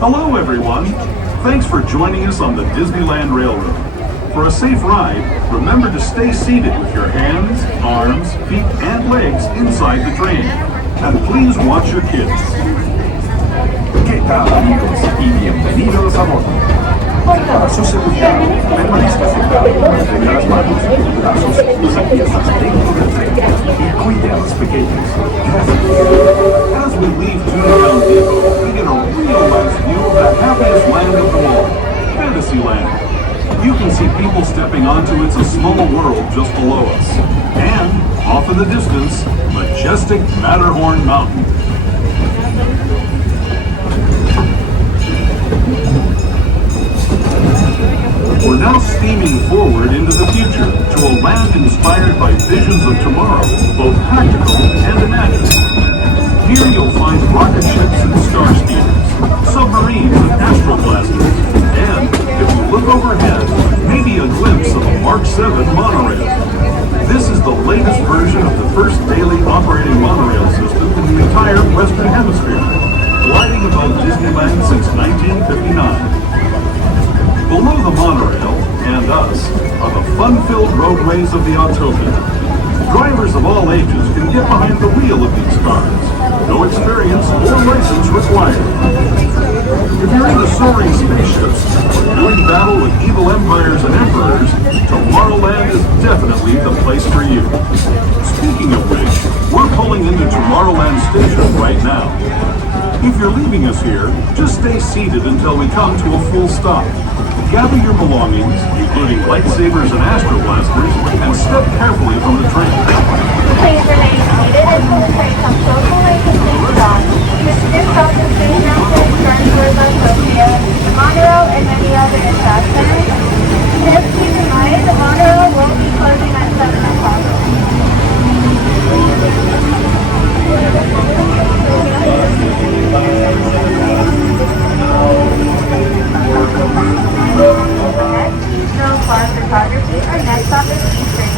Hello, everyone. Thanks for joining us on the Disneyland Railroad. For a safe ride, remember to stay seated with your hands, arms, feet, and legs inside the train. And please watch your kids. ¿Qué tal, amigos? Y bienvenidos a bordo. Para su seguridad, permanezca sentado y mantenga las manos, brazos y piernas dentro del tren y cuide a los pequeños. Gracias. As we leave Toontown Depot, we get a real nice view of the happiest land of them all, Fantasyland. You can see people stepping onto It's a Small World just below us. And, off in the distance, majestic Matterhorn Mountain. We're now steaming forward into the future to a land inspired by visions of tomorrow, both practical and imagined. Here you'll find rocket ships and star speeders, submarines and astro blasters, and, if you look overhead, maybe a glimpse of a Mark 7 monorail. This is the latest version of the first daily operating monorail system in the entire Western Hemisphere, gliding above Disneyland since 1959. Below the monorail, and us, are the fun-filled roadways of the Autopia. Drivers of all ages can get behind the wheel of these cars. No experience or license required. If you're into soaring spaceships or doing battle with evil empires and emperors, Tomorrowland is definitely the place for you. Speaking of which, we're pulling into Tomorrowland Station right now. If you're leaving us here, just stay seated until we come to a full stop. Gather your belongings, including lightsabers and astro blasters, and step carefully from the train. Please remain seated until the train comes to a fully complete stop. This stop is station after turns towards Autopia, the Monorail, and many other attractions. Just keep in mind, the Monorail will be closing at 7 o'clock. No car photography. Our next stop is Eastern.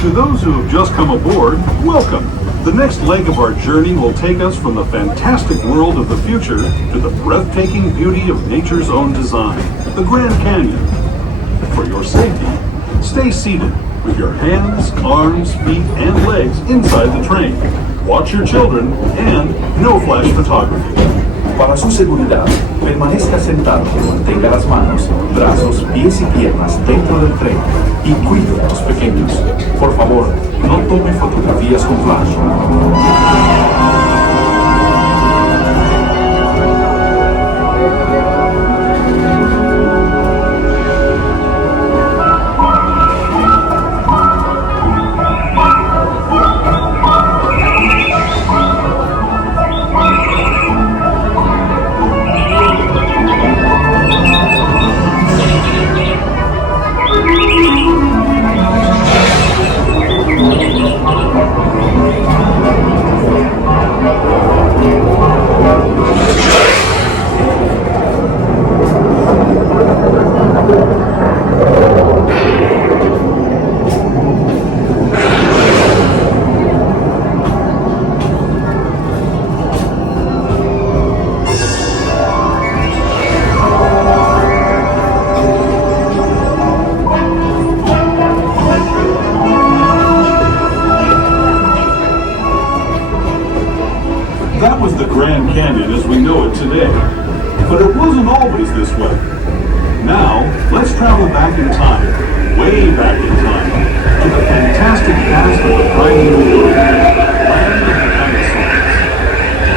To those who have just come aboard, welcome! The next leg of our journey will take us from the fantastic world of the future to the breathtaking beauty of nature's own design, the Grand Canyon. For your safety, stay seated with your hands, arms, feet, and legs inside the train. Watch your children, and no flash photography. Para su seguridad, permanezca sentado y mantenga las manos, brazos, pies y piernas dentro del tren y cuide a los pequeños. Por favor, no tome fotografías con flash. That was the Grand Canyon as we know it today. But it wasn't always this way. Now, let's travel back in time, way back in time, to the fantastic past of the primeval world, land of the dinosaurs.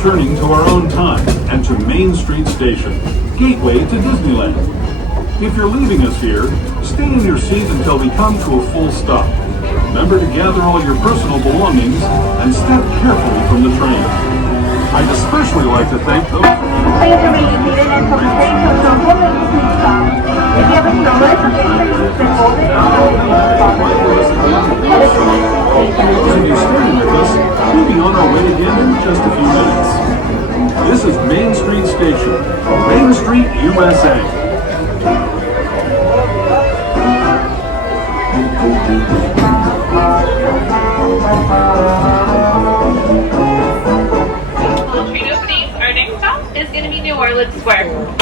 returning to our own time and to Main Street Station, gateway to Disneyland. If you're leaving us here, stay in your seat until we come to a full stop. Remember to gather all your personal belongings and step carefully from the train. I'd especially like to thank those... Please remain seated until the train comes to a full complete stop. If you have a stroller, please hold it until the train stops. If you're starting with us, we'll be on our way again in just a few minutes. This is Main Street Station, Main Street, USA. Train openings, our next stop is going to be New Orleans Square.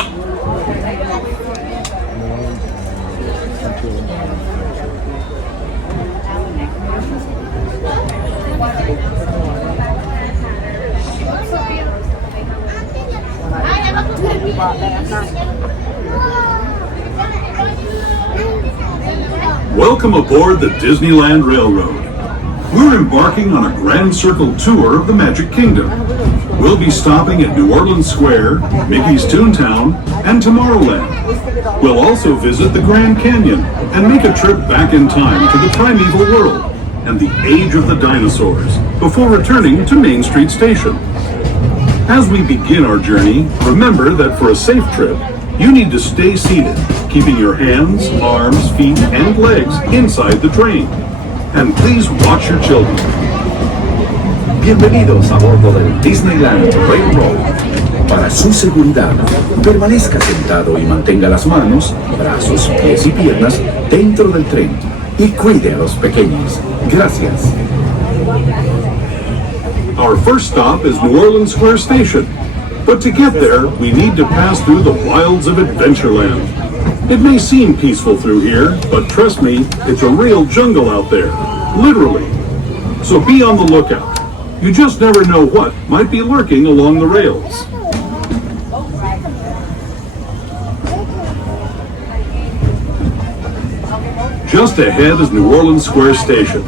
Welcome aboard the Disneyland Railroad. We're embarking on a grand circle tour of the Magic Kingdom. We'll be stopping at New Orleans Square, Mickey's Toontown, and Tomorrowland. We'll also visit the Grand Canyon and make a trip back in time to the primeval world and the age of the dinosaurs before returning to Main Street Station. As we begin our journey, remember that for a safe trip, you need to stay seated, keeping your hands, arms, feet, and legs inside the train. And please watch your children. Bienvenidos a bordo del Disneyland Railroad. Para su seguridad, permanezca sentado y mantenga las manos, brazos, pies y piernas dentro del tren y cuide a los pequeños. Gracias. Our first stop is New Orleans Square Station. But to get there, we need to pass through the wilds of Adventureland. It may seem peaceful through here, but trust me, it's a real jungle out there. Literally. So be on the lookout. You just never know what might be lurking along the rails. Just ahead is New Orleans Square Station.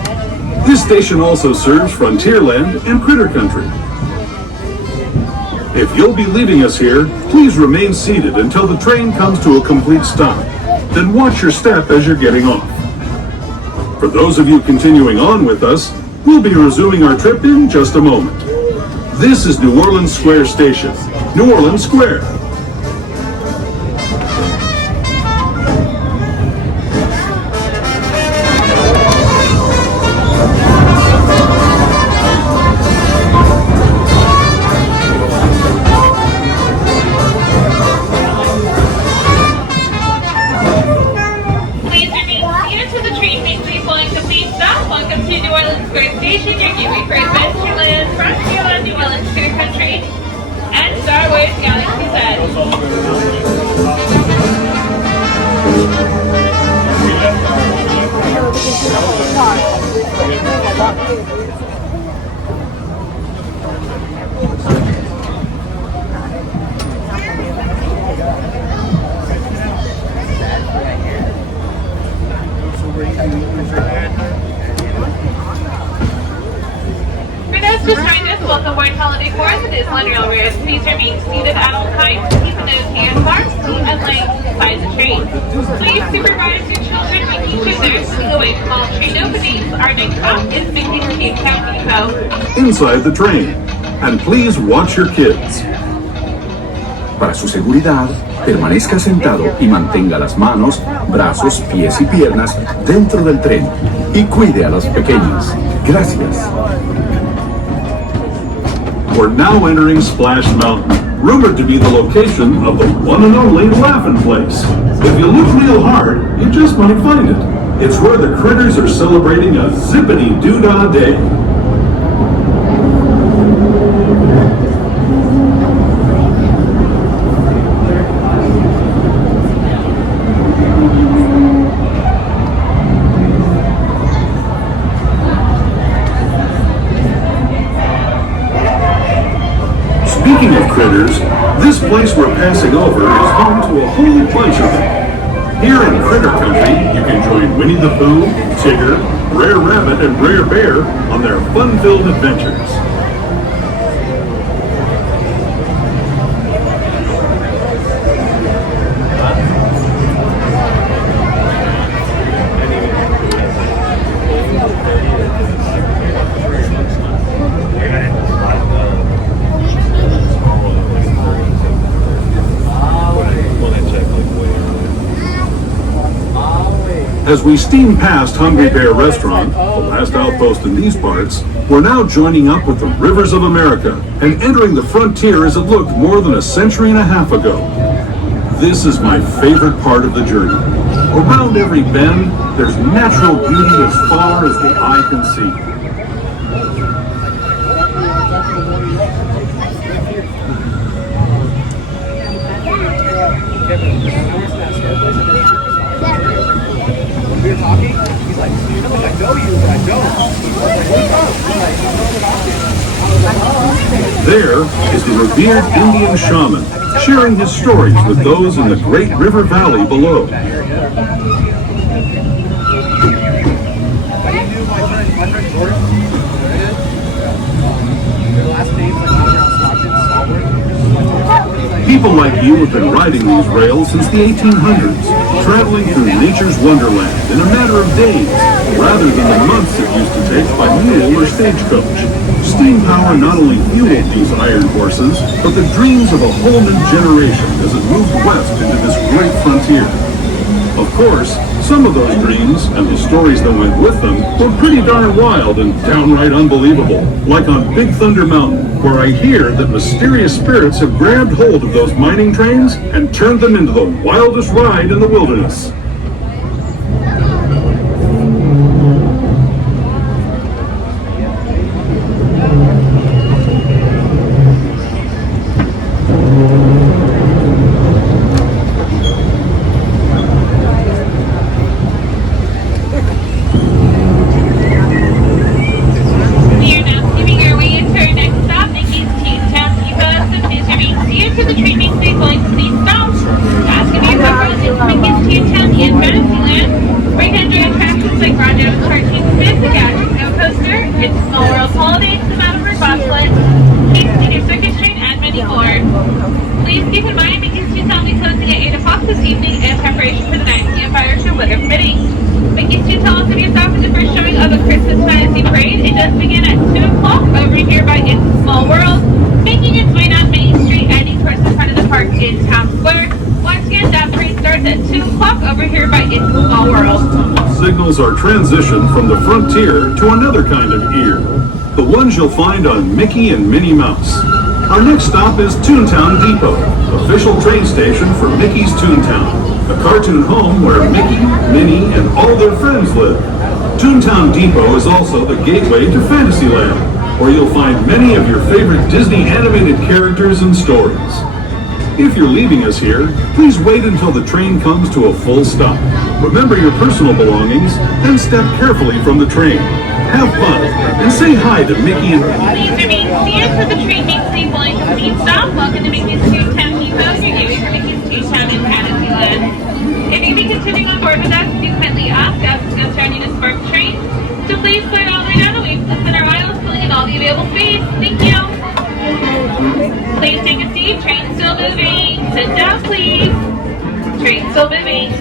This station also serves Frontierland and Critter Country. If you'll be leaving us here, please remain seated until the train comes to a complete stop. Then watch your step as you're getting off. For those of you continuing on with us, we'll be resuming our trip in just a moment. This is New Orleans Square Station, New Orleans Square. Welcome aboard Holiday Force. It is Monorail Rares. Please remain seated at all times. Keep a nose, hands, arms, feet, and legs inside the train. Please supervise your children, making sure they're staying away from all train openings. Our next stop is Mickey's Toontown Depot. Inside the train. And please watch your kids. Para su seguridad, permanezca sentado y mantenga las manos, brazos, pies y piernas dentro del tren y cuide a los pequeños. Gracias. We're now entering Splash Mountain, rumored to be the location of the one and only Laugh-In Place. If you look real hard, you just might find it. It's where the critters are celebrating a zippity-doo-dah day. Speaking of critters, this place we're passing over is home to a whole bunch of them. Here in Critter Country, you can join Winnie the Pooh, Tigger, Brer Rabbit, and Brer Bear on their fun-filled adventures. As we steam past Hungry Bear Restaurant, the last outpost in these parts, we're now joining up with the rivers of America and entering the frontier as it looked more than a century and a half ago. This is my favorite part of the journey. Around every bend, there's natural beauty as far as the eye can see. We were talking, he's like, I know you, but I don't. There is the revered Indian shaman, sharing his stories with those in the great river valley below. But he knew my friend Jordan. Their last name's like around Stockton, Stalwart. People like you have been riding these rails since the 1800s, traveling through nature's wonderland in a matter of days, rather than the months it used to take by mule or stagecoach. Steam power not only fueled these iron horses, but the dreams of a whole new generation as it moved west into this great frontier. Of course, some of those dreams, and the stories that went with them, were pretty darn wild and downright unbelievable, like on Big Thunder Mountain, where I hear that mysterious spirits have grabbed hold of those mining trains and turned them into the wildest ride in the wilderness. We are now skipping our way into our next stop, Mickey's Toontown Depot. So please remain seated till the train makes its going. Please stop. Ask if you're going into Mickey's Toontown and Fantasyland. Where you can enjoy attractions like Rondo's Cartoon Spin, the Gadget Go Coaster, It's Small World Holidays, the Matterhorn Bobsled, Kate's Senior Circus Train, and many more. Please keep in mind Mickey's Toontown will be closing at 8 o'clock this evening in preparation for the 9 p.m. fire show, weather permitting. Mickey's Toontown will also be a stop for the first showing of the Christmas Fantasy Parade. It does begin at 2 o'clock over here by It's a Small World, making its way down Main Street, ending towards the front of the park in Town Square. Once again, that parade starts at 2 o'clock over here by It's a Small World. Signals are transitioned from the frontier to another kind of ear, the ones you'll find on Mickey and Minnie Mouse. Our next stop is Toontown Depot, official train station for Mickey's Toontown, a cartoon home where Mickey, Minnie, and all their friends live. Toontown Depot is also the gateway to Fantasyland, where you'll find many of your favorite Disney animated characters and stories. If you're leaving us here, please wait until the train comes to a full stop. Remember your personal belongings and step carefully from the train. Have fun and say hi to Mickey and Minnie. Please remain seated till the train makes its going. Please stop. Welcome to Mickey's Toontown Depot, your gateway for Mickey's Toontown and Fantasyland. If you be continuing on board with us, we kindly ask us to start you to spark the train. So please slide all the way down away from the center aisles, filling in all the available space. Thank you. Please take a seat. Train's still moving. Sit down, please. Train's still moving.